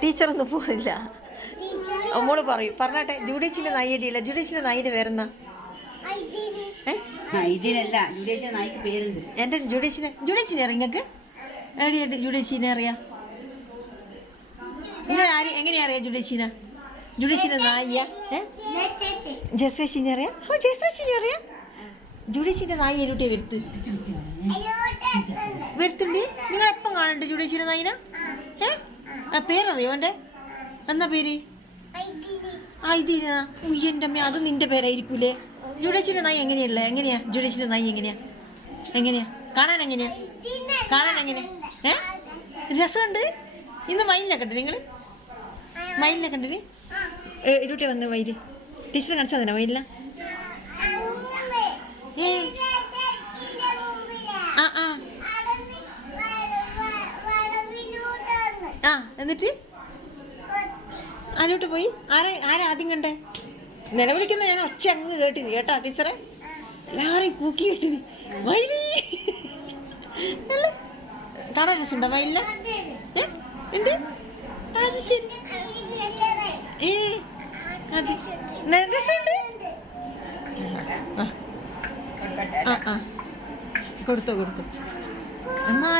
ടീച്ചറൊന്നും പോകുന്നില്ല. മോള് പറയും പറഞ്ഞാട്ടെ. ജൂഡിച്ചിൻ്റെ നായി അടിയില്ല. ജൂഡിച്ചിൻ്റെ നായിൻ്റെ പേരെന്നാ? എൻ്റെ ജൂഡിച്ചിനെ അറിയാം നിങ്ങൾക്ക്? എവിടെയായിട്ട് ജൂഡിച്ചിനെ അറിയാം? നിങ്ങൾ എങ്ങനെയാ അറിയാം ജൂഡിച്ചിനെ? ജൂഡിച്ചിൻ്റെ നായിയാ? ജസ്വച്ചിനെ അറിയാം? ഓ ജസ്വച്ചിനെ അറിയാം. ജൂഡിച്ചിൻ്റെ നായി എരുട്ടിയാ വരുത്തുണ്ട്. നിങ്ങളെപ്പം കാണുന്നുണ്ട് ജൂഡിച്ചിൻ്റെ നായിനെ? പേരറിയോ എൻ്റെ? എന്നാ പേര്? ഇതിനാ ഉയ്യൻ്റെ അമ്മ, അത് നിന്റെ പേരായിരിക്കൂലേ? ജൂഡിച്ചിൻ്റെ നായി എങ്ങനെയുള്ള? എങ്ങനെയാ ജൂഡിച്ചിൻ്റെ നായി? എങ്ങനെയാ കാണാൻ? എങ്ങനെയാ? രസമുണ്ട്. ഇന്ന് മയിലിനെ കണ്ടു നിങ്ങൾ? മയിലിനെ കണ്ടിന്? ഇരുട്ടി വന്ന മയില് ടീച്ചറെ കാണിച്ചാൽ തന്നെ മയിലിന? എന്നിട്ട് ആരോട്ട് പോയി? ആരാ ആദ്യം കണ്ടേ? നിലവിളിക്കുന്ന ഞാൻ ഒച്ച അങ്ങ് കേട്ടിന് കേട്ടാ ടീച്ചറെ. എല്ലാവരെയും കൂക്കി കേട്ടിന്. മയിലി കാണാൻ രസമുണ്ടോ മയിലിനെ? ഉണ്ട്. അത് ശരി. അത് രസമുണ്ട്. കൊടുത്തോ എന്നാ